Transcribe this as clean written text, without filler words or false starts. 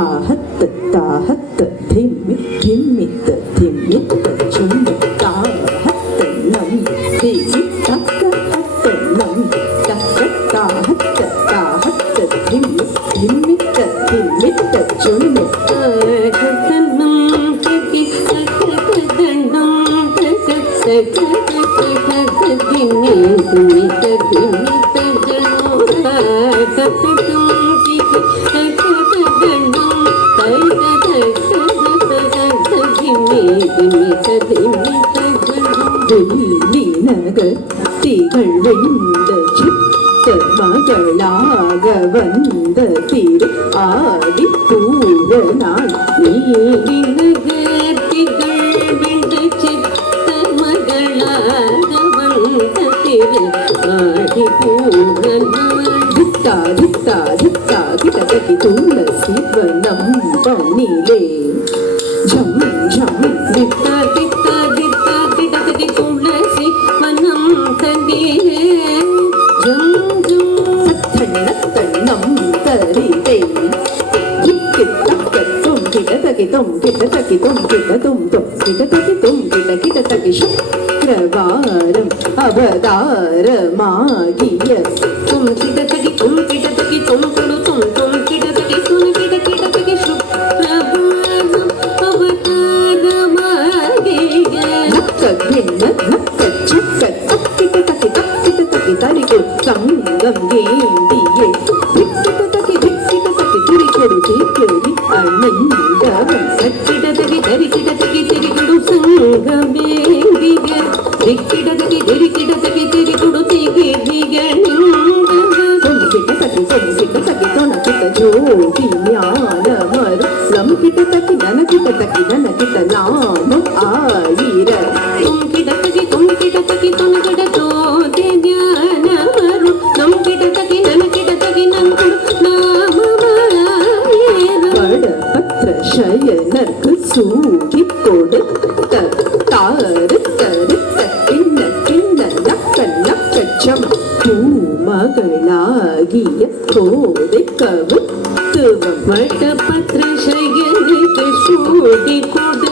தாஹத் தாஹத் திம்மித் திம்மித் திம்மித் சும்மி தாஹத் நம் திமி தக்க ஹத் நம் தக்க தாஹத் தாஹத் திம்மித் திம்மித் திம்மித் சும்மி தக்கதன்னம் தக்கி தக்கதன்னம் தக்க திம்மி திம்மி திம்மி டெல்லி நகர் திகழ் வெந்த சித்த மகளாக வந்த திரு ஆடி பூர நாள் நீலி நகர் திகழ் வெந்த சித்த மகளாக வந்த திரு ஆடி பூர நாள் தித்தா தித்தா தித்தா கிட்டத்தக்கி துளசி வனம் தன்னிலே ஜம் ஜம் தித்தா தித்தா தித்தா கிட்டத்தக்கி துளசி வனம் தன்னிலே ஜம் ஜம் சத்தண்ணத்தண்ணம் தரிதே கிக்கு தக்க தும் கிட்டத்தக்கி தும் கிட்டத்தக்கி தும் கிட்ட தும் தும் கிட்டத்தக்கி தும் கிட்ட கிட்டத்தக்கி சுக்கிரவாரம் அவதாரமாகிய தும் கிட்டத்தக்கி தும் கிட்டத்தக்கி தும் குடு தும் தும் கிட்டத்தக்கி தும் கிட்ட கிட்டத்தக்கி சுக்கிரவாரம் அவதாரமாகிய நக்க பின்ன நக்க சக்க தக்கிட்டத்தக்கி தக்கிட்டத்தக்கி தரிகு சங்கம் ஏந்தியே திக்கிட்டத்தக்கி திக்கிட்டத்தக்கி திரிகொடு தீக்கொடி அண்ணந்தவன் சக்கிட்டத்தக்கி தரிக்கிட்டத்தக்கி திரிகுடு சங்கம் ஏந்திய திக்கிட்டத்தக்கி திரிக்கிட்டத்தக்கி திரிகுடு தீகிரிக கிட்டத்தக்கி கிட்டத்தக்கி தொணக்கிட்ட ஜோதி ஞானமர் லம் கிட்டத்தக்கி நன கிட்டத்தக்கி நன கிட்ட நாமம் ஆயிர தும் கிட்டத்தக்கி தொணக்கிட ஜோதி ஞானமரு நம் கிட்டத்தக்கி நன கிட்டத்தக்கி நன்குடு நாமமாயிர வட பத்ர சயனர்க்கு சூடி கொடு தாரு தரு தக்கிண்ண கிண்ண நக்க நக்கச்சம் பூமகளாகிய கோதை கவுத்துவம் வட பத்ர சயனர்க்கு சூடி கொடு